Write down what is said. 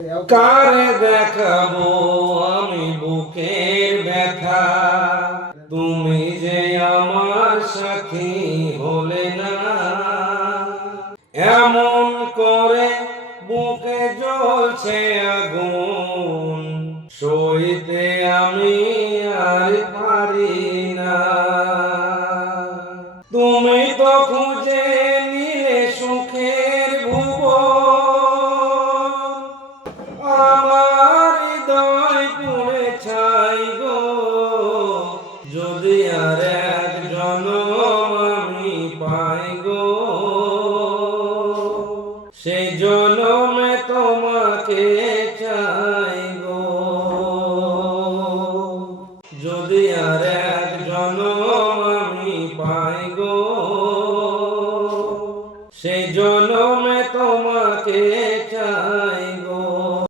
কারে দেখাবো আমি বুকের ব্যথা, তুমি যে আমার সাথী হলে না। এমন করে বুকে জ্বলছে আগুন,